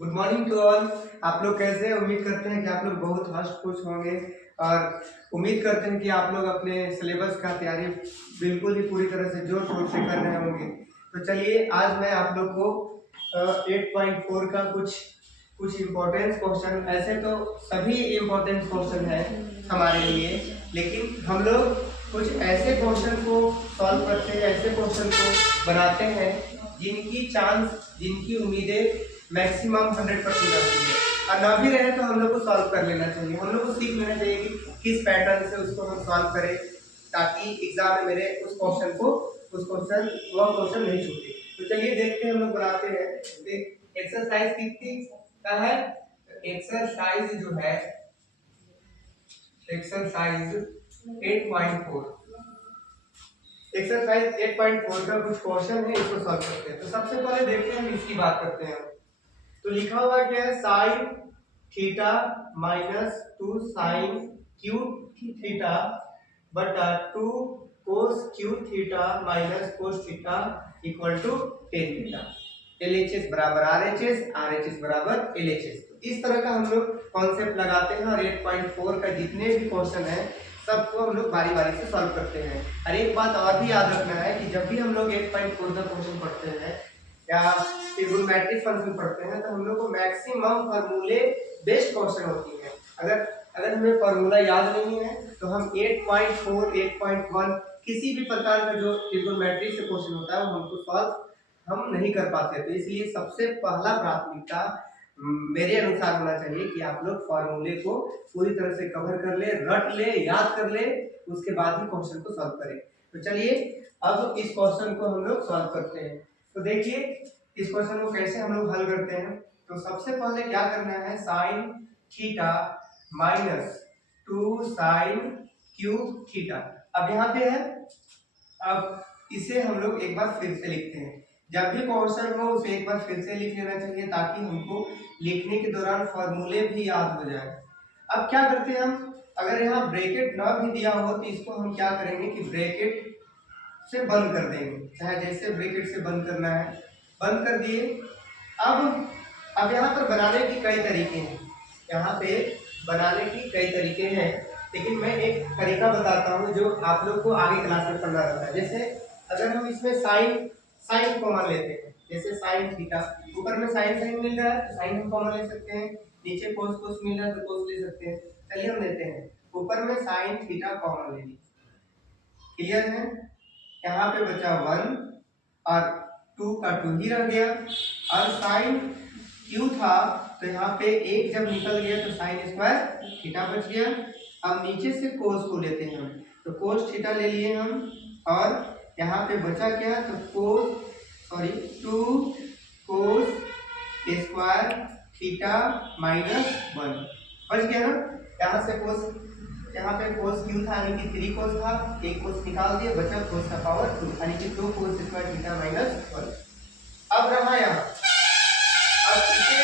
Good morning to all. आप लोग कैसे हैं? उम्मीद करते हैं कि आप लोग बहुत हष्ट पुष्ट होंगे और उम्मीद करते हैं कि आप लोग अपने सिलेबस का तैयारी बिल्कुल ही पूरी तरह से जोर शोर से कर रहे होंगे। तो चलिए आज मैं आप लोग को 8.4 का कुछ इम्पोर्टेंट क्वेश्चन, ऐसे तो सभी इम्पोर्टेंट क्वेश्चन है हमारे लिए, लेकिन हम लोग कुछ ऐसे क्वेश्चन को सॉल्व करते हैं, ऐसे क्वेश्चन को बनाते हैं जिनकी उम्मीदें मैक्सिमम 100% आती है, और ना भी रहे तो हम लोग को सॉल्व कर लेना चाहिए। हम लोग को सीख लेना चाहिए कि किस पैटर्न से उसको हम सॉल्व करें, ताकि एग्जाम में मेरे वह क्वेश्चन नहीं छूटे। तो चलिए देखते हैं, हम लोग बनाते हैं। एक्सरसाइज कितनी का है? एक्सरसाइज जो है, एक्सरसाइज 8.4 एक्सरसाइज 8.4 का कुछ क्वेश्चन है, इसको सॉल्व करते हैं। तो सबसे पहले देखते हैं, हम इसकी बात करते हैं। तो लिखा हुआ क्या है? Sine theta minus 2 sine cube theta बटा 2 cos cube theta minus cos theta equal to ten theta. LHS बराबर RHS, RHS बराबर LHS। तो इस तरह का हम लोग कॉन्सेप्ट लगाते हैं, और 8.4 का जितने भी क्वेश्चन है सबको हम लोग बारी बारी से सॉल्व करते हैं। और एक बात और भी याद रखना है कि जब भी हम लोग 8.4 का क्वेश्चन पढ़ते हैं या ट्रिग्नोमेट्रिक फंक्शन पढ़ते हैं, तो हम लोग को मैक्सिमम फार्मूले बेस्ड क्वेश्चन होती है। अगर अगर हमें फार्मूला याद नहीं है तो हम 8.4 8.1 किसी भी प्रकार का जो ट्रिग्नोमेट्री से क्वेश्चन होता है वो हमको सॉल्व हम नहीं कर पाते। तो इसलिए सबसे पहला प्राथमिकता मेरे अनुसार होना चाहिए कि आप लोग फॉर्मूले को पूरी तरह से कवर कर ले, रट ले, याद कर ले, उसके बाद ही क्वेश्चन को सॉल्व करें। तो चलिए अब इस क्वेश्चन को हम लोग सॉल्व करते हैं। तो देखिए इस क्वेश्चन को कैसे हम लोग हल करते हैं। तो सबसे पहले क्या करना है? Sine theta minus 2 sine cube theta. अब यहाँ पे है, अब इसे हम लोग एक बार फिर से लिखते हैं। जब भी क्वेश्चन हो उसे एक बार फिर से लिख लेना चाहिए, ताकि हमको लिखने के दौरान फॉर्मूले भी याद हो जाए। अब क्या करते हैं हम? अगर यहाँ ब्रैकेट ना भी दिया हो तो इसको हम क्या करेंगे कि ब्रैकेट से बंद कर देंगे, चाहे जैसे ब्रैकेट से बंद करना है बंद कर दिए। अब यहाँ पर बनाने की कई तरीके हैं, यहाँ पे बनाने की कई तरीके हैं, लेकिन मैं एक तरीका बताता हूँ जो आप लोग को आगे क्लास में पढ़ना रहता है। जैसे अगर हम इसमें साइन साइन कॉमन लेते हैं, जैसे साइन थीटा, ऊपर में साइन साइन मिल रहा है तो साइन हम कॉमन ले सकते हैं, नीचे कोस कोस मिल रहा है तो कोस ले सकते हैं। चलिए हम लेते हैं, ऊपर में साइन थीटा कॉमन ले ली, क्लियर है? यहाँ पे बचा 1 और 2 का 2 ही रह गया, और साइन क्यू था तो यहाँ पे एक जब निकल गया तो साइन स्क्वायर थीटा बच गया। अब नीचे से कोस को लेते हैं हम, तो कोस थीटा ले लिए हम, और यहाँ पे बचा क्या? तो कोस 2 कोस स्क्वायर थीटा माइनस 1 बच गया ना। यहाँ से कोस, यहाँ पे कोस क्यू था यानी कि 3 कोस था, एक कोस निकाल दिए, बचा कोस का पावर 2 यानी कि 2 कोस स्क्वायर थीटा माइनस 1। अब रहा यहाँ, अब इसे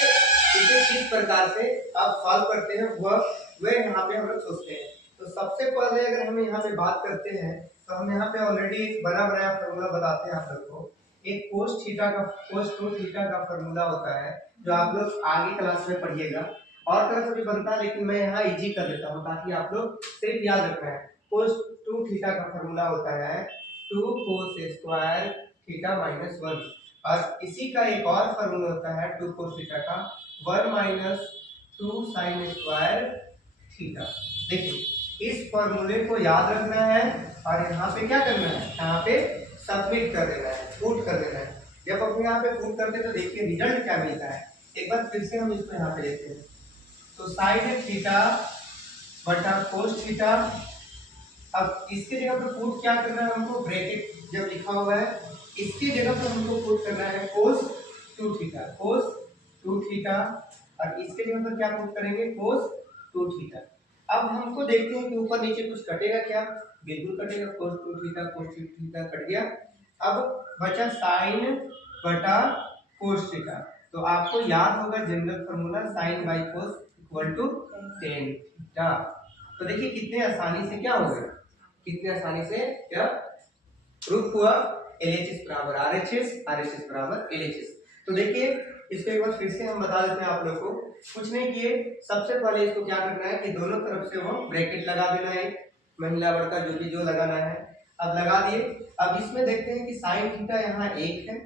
किस प्रकार से आप सॉल्व करते हैं वह यहाँ पे हम लोग सोचते हैं। तो सबसे पहले अगर हम यहाँ पे बात करते हैं तो हम यहाँ पे ऑलरेडी बना बनाया फॉर्मूला बताते हैं आप लोग को। एक कोस थीटा का, कोस 2 थीटा का फॉर्मूला होता है जो आप लोग आगे क्लास में पढ़िएगा, और तरह से भी बनता है, लेकिन मैं यहाँ इजी कर देता हूँ ताकि आप लोग सिर्फ याद रखना है। कोस 2 थीटा का फॉर्मूला होता है 2 कोस स्क्वायर थीटा माइनस 1, और इसी का एक और फॉर्मूला होता है 2 कोस थीटा का 1 माइनस 2 साइन स्क्वायर थीटा। देखिए इस फॉर्मूले को याद रखना है, और यहाँ पे क्या करना है? यहाँ पे सबमिट कर देना है, पुट कर देना है। जब हम यहाँ पे पुट करते हैं तो देखिए रिजल्ट क्या मिलता है। एक बार फिर से हम इसको यहाँ पे लेते हैं, तो साइन थीटा बटा कोस थीटा। अब इसके जगह पे पुट क्या करना है हमको? ब्रैकेट जब लिखा हुआ है इसके जगह पे हमको पुट करना है कोस 2 थीटा, कोस 2 थीटा, और इसके जगह पर क्या पुट करेंगे? कोस 2 थीटा। अब हमको देखते हैं कि ऊपर नीचे कुछ कटेगा क्या? बिल्कुल कटेगा, कोस 2 थीटा कोस 2 थीटा कट गया। अब बचा साइन बटा कोस थीटा। तो आपको याद होगा general formula sine by cos equal to ten theta. तो देखिए कितने आसानी से क्या हो गया, कितने आसानी से क्या प्रूफ हुआ। LHS बराबर RHS, RHS बराबर LHS। तो देखिए इसको एक बार फिर से हम बता देते हैं आप लोग को। कुछ नहीं किए, सबसे पहले इसको क्या करना है कि दोनों तरफ से वो ब्रैकेट लगा देना है, महिला वर्ग का जो भी जो लगाना है। अब लगा दिए। अब इसमें देखते हैं कि साइन थीटा यहाँ 1 है,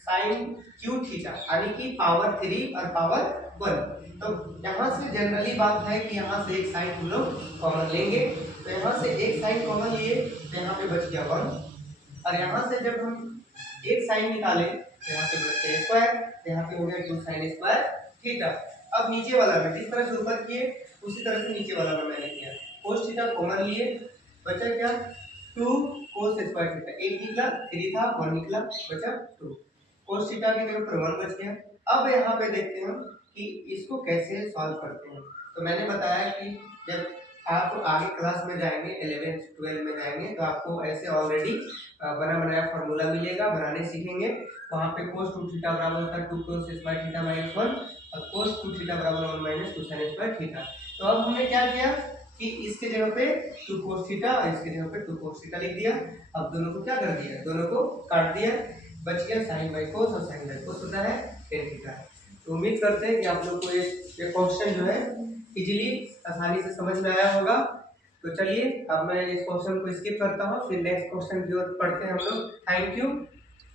साइन क्यू थीटा यानी कि पावर 3 और पावर 1। तो यहाँ से जनरली बात है कि यहाँ से एक साइन हम लोग कॉमन लेंगे, तो यहाँ से एक साइन कॉमन लिए तो यहाँ पे बच गया 1, और यहाँ से जब हम एक साइन निकाले तो यहाँ पे बच गया स्क्वायर, यहाँ पे हो गया 2 साइन स्क्वायर थीटा। अब नीचे वाला में जिस तरह से ऊपर किए उसी तरह से नीचे वाला में मैंने किया, कोस थीटा कॉमन लिए, बचा क्या 2 कोस स्क्वायर थीटा, 8 निकला, 3 था 1 निकला, बचा 2, कोस थीटा के जगह पर 1 बच गया। अब यहाँ पे देखते हैं कि इसको कैसे सॉल्व करते हैं। तो मैंने बताया कि जब आप आगे क्लास में जाएंगे 11th 12 में जाएंगे तो आपको ऐसे ऑलरेडी बना बनाया फार्मूला मिलेगा, बनाने सीखेंगे। वहाँ पे cos 2 थीटा बराबर होता है 2 cos स्क्वायर थीटा माइनस 1 और cos 2 थीटा बराबर 1 माइनस 2 sin स्क्वायर थीटा। तो अब हमने क्या किया कि इसके जगह पे 2 cos थीटा और इसके जगह पे 2 cos थीटा लिख दिया। अब दोनों को क्या कर दिया, दोनों को काट दिया, बच गया sin बाई cos और sin बाई cos होता है tan थीटा। तो उम्मीद करते हैं कि आप लोग को ये क्वेश्चन जो है इजीली आसानी से समझ में आया होगा। तो चलिए अब मैं इस क्वेश्चन को स्किप करता हूँ, फिर नेक्स्ट क्वेश्चन की ओर पढ़ते हैं हम लोग। Thank you.